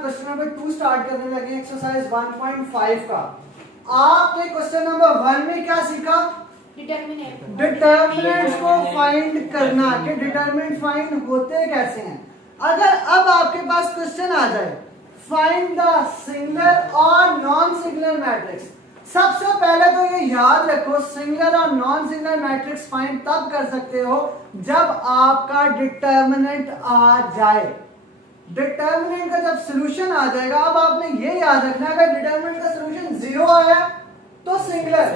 Question number 2 start करने लगे exercise 1.5 का। आपने क्वेश्चन नंबर 1 में क्या सीखा? डिटर्मिनेंट्स को फाइंड करना कि डिटर्मिनेंट फाइंड होते कैसे हैं। अगर अब आपके पास क्वेश्चन आ जाए फाइंड द सिंगुलर और नॉन सिंगुलर मैट्रिक्स, सबसे पहले तो ये याद रखो सिंगुलर और नॉन सिंगुलर मैट्रिक्स फाइंड तब कर सकते हो जब आपका डिटर्मिनेंट आ जाए। डिटर्मिनेंट का जब सॉल्यूशन आ जाएगा, अब आपने ये याद रखना अगर डिटर्मिनेंट का सॉल्यूशन 0 आया तो सिंगुलर,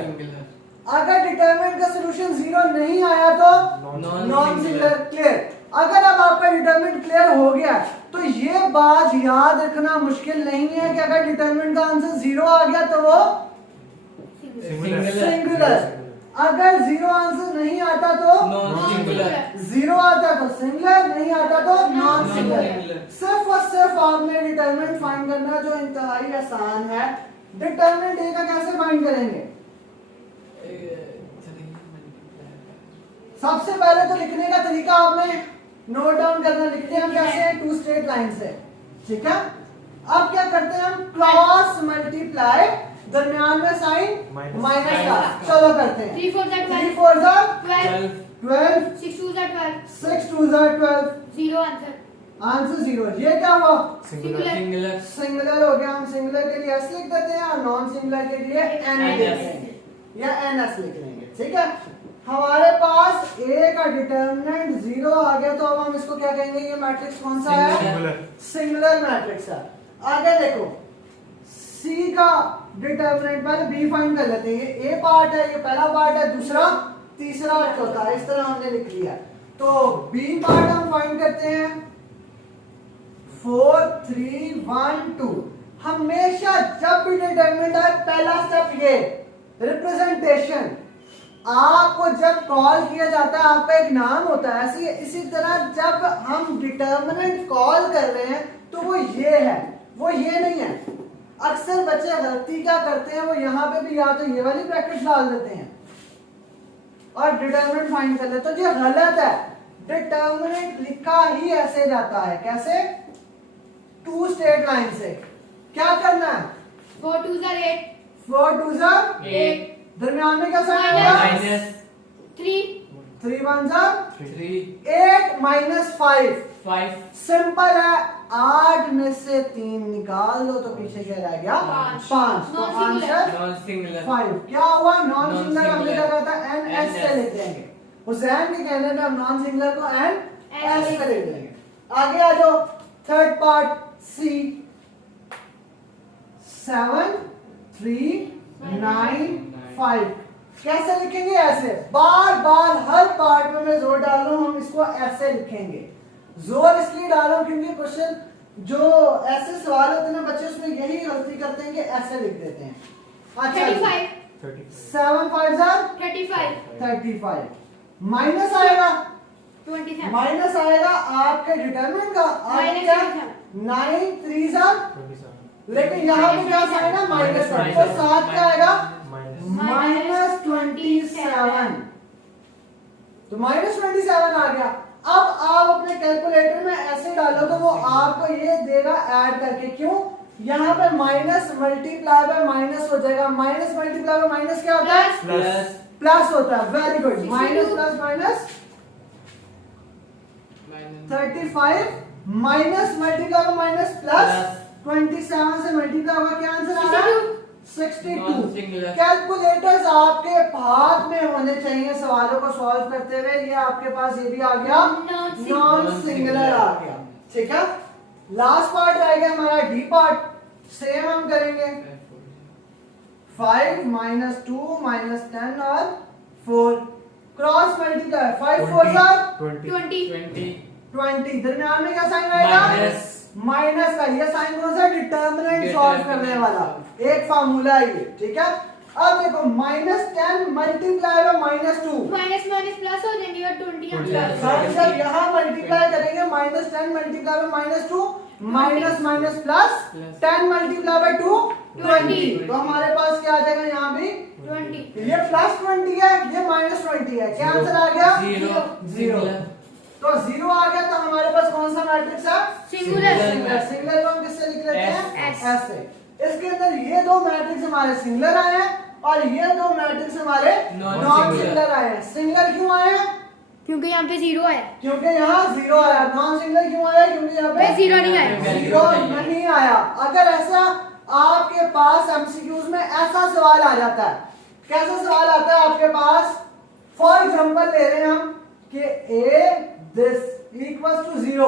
अगर डिटर्मिनेंट का सॉल्यूशन 0 नहीं आया तो नॉन सिंगुलर। क्लियर? अगर अब आपका डिटर्मिनेंट क्लियर हो गया तो ये बात याद रखना मुश्किल नहीं है कि अगर डिटर्मिनेंट का आंसर 0 आ गया तो वो सिंगुलर, अगर 0 आंसर नहीं आता तो नॉन सिंगुलर, 0 आता तो सिंगुलर, नहीं आता तो नॉन सिंगुलर। सिर्फ और सिर्फ आपने डिटर्मिनेंट फाइंड करना जो इंतहाई आसान है। डिटर्मिनेंट ए का कैसे फाइंड करेंगे? सबसे पहले तो लिखने का तरीका आपने नोट डाउन करना, लिखते हैं हम कैसे? 2 स्ट्रेट लाइन से, ठीक है। अब क्या करते हैं हम? क्रॉस मल्टीप्लाई, दरमियान में साइन माइनस का। चलो करते हैं। 3 4 3 4 12 12 6 2 12 6 2 12 0 आंसर। आंसर 0। ये क्या हुआ? सिंगुलर। सिंगुलर हो गया। हम सिंगुलर के लिए एस लिख देते हैं और नॉन सिंगुलर के लिए एन लिख देंगे या एन एस लिख लेंगे, ठीक है। हमारे पास ए का डिटर्मिनेंट 0 आ गया तो अब हम इसको क्या कहेंगे? ये मैट्रिक्स कौन सा है? सिंगुलर मैट्रिक्स है। आगे देखो सी का डिटर्मिनेंट, पहले बी फाइंड कर लेते हैं। ये ए पार्ट है, ये पहला पार्ट है, दूसरा तीसरा चौथा, इस तरह हमने लिख लिया। तो बी पार्ट हम फाइंड करते हैं 4 3 1 2। हमेशा जब भी डिटर्मिनेंट आए पहला स्टेप ये रिप्रेजेंटेशन। आपको जब कॉल किया जाता है आपका एक नाम होता है, ऐसे इसी तरह जब हम डिटर्मिनेंट कॉल कर रहे हैं तो वो ये है, वो ये नहीं है। अक्सर बच्चे गलती क्या करते हैं, वो यहाँ पे भी या तो ये वाली ब्रैकेट डाल देते हैं और डिटर्मिनेंट फाइंड कर लेते हैं, तो ये गलत है। डिटर्मिनेंट लिखा ही ऐसे जाता है, कैसे? 2 स्ट्रेट लाइन से। क्या करना है? 4 2 8 4 2 8 दरमियान में क्या साइन होगा? Minus 3 3 1 3 8 minus 5। 5 सिंपल है, 8 में से 3 निकाल दो तो पीछे क्या रह गया? 5। तो आंसर नॉन सिंगुलर 5। क्या हुआ? नॉन Non सिंगुलर हमने क्या singular. कहा था? एन एस से लिख देंगे। हुसैन के कहने पे हम नॉन सिंगुलर को एन एस से लिख देंगे। आगे आ जाओ, थर्ड पार्ट सी 7 3 9 5। कैसे लिखेंगे? ऐसे। बार बार हर पार्ट में मैं जोर डाल रहा हूं, हम इसको ऐसे लिखेंगे। जोर इसलिए डाल रहा हूं क्योंकि क्वेश्चन जो ऐसे सवाल होते हैं ना बच्चे उसमें यही गलती करते हैं कि ऐसे लिख देते हैं। अच्छा 35 7 5 35 35 माइनस आएगा, 27 माइनस आएगा आपके डिटरमिनेंट का। आगे क्या? 9 3 लेकिन यहाँ पे क्या साइन है? माइनस का। तो साथ क्या आएगा? माइनस 27। तो माइनस 27 आ गया। अब आप अपने कैलकुलेटर में ऐसे डालो तो वो आपको ये देगा ऐड करके। क्यों? यहाँ पे माइनस मल्टीप्लाई बाय माइनस हो जाएगा। माइनस मल्टीप्लाई बाय माइनस क्या होता है? प्लस प्लस होता है। Very good. Minus plus minus 35 minus multiply by minus plus 27 से मल्टीप्लाई होगा, क्या आंसर आ रहा है? 62। कैलकुलेटर्स आपके हाथ में होने चाहिए सवालों को सॉल्व करते हुए। ये आपके पास ये भी आ गया, नॉन सिंगुलर आ गया, ठीक है। लास्ट पार्ट रह गया हमारा डी पार्ट। सेम हम करेंगे 5 - 2 - 10 और 4 क्रॉस मल्टीप्लाई। 5 4 20। दरमियान में क्या साइन आएगा? माइनस का। ये साइन कौन सा? डिटर्मिनेंट सॉल्व करने वाला एक फार्मूला है ये, ठीक है। अब देखो -10 multiply by -2 minus minus plus हो जाएंगे और 20 हम आंसर। जब यहाँ मल्टीप्लाई करेंगे -10 multiply by -2 minus minus plus 10 multiply by 2 20। तो हमारे पास क्या आ जाएगा? यहाँ भी 20। ये +20 है, ये -20 है। क्या आंसर आ गया? 0। तो 0 आ गया तो हमारे पास कौन सा मैट्रिक्स है? Singular Singular। सिंगुलर को हम किससे लिख लेते हैं? S। S से। इसके अंदर ये दो मैट्रिक्स हमारे सिंगुलर आए हैं और ये दो मैट्रिक्स हमारे नॉन Non-singular। सिंगुलर आए हैं। सिंगुलर क्यों आए हैं? क्योंकि यहाँ पे 0 आया। क्योंकि यहाँ 0 आया। नॉन सिंगुलर क्यों आया? क्योंकि यहाँ पे पे 0 नहीं आया। 0 नहीं आया। अगर ऐसा आपके पास एमसीक्यूज में ऐसा सवाल आ जाता है, कैसा सवाल आता है आपके पास? फॉर एग्जांपल ले रहे हैं हम कि a this equals to 0,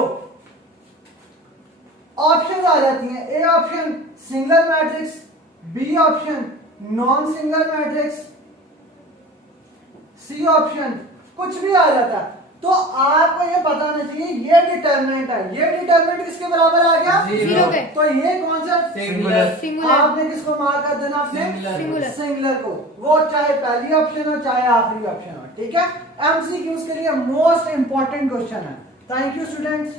option आ जाती हैं। A option single matrix, B option non single matrix, C option कुछ भी आ जाता है। तो आपको ये पता होना चाहिए ये डिटरमिनेंट है। ये डिटरमिनेंट किसके बराबर आ गया? 0 के। तो ये कौन सा? सिंगुलर। सिंगुलर। आपने किसको मार्क कर देना? अपने सिंगुलर। सिंगुलर को, वो चाहे पहली ऑप्शन हो चाहे आखिरी ऑप्शन हो। ठीक है, एमसीक्यूज के लिए मोस्ट इंपॉर्टेंट क्वेश्चन है। Thank you students.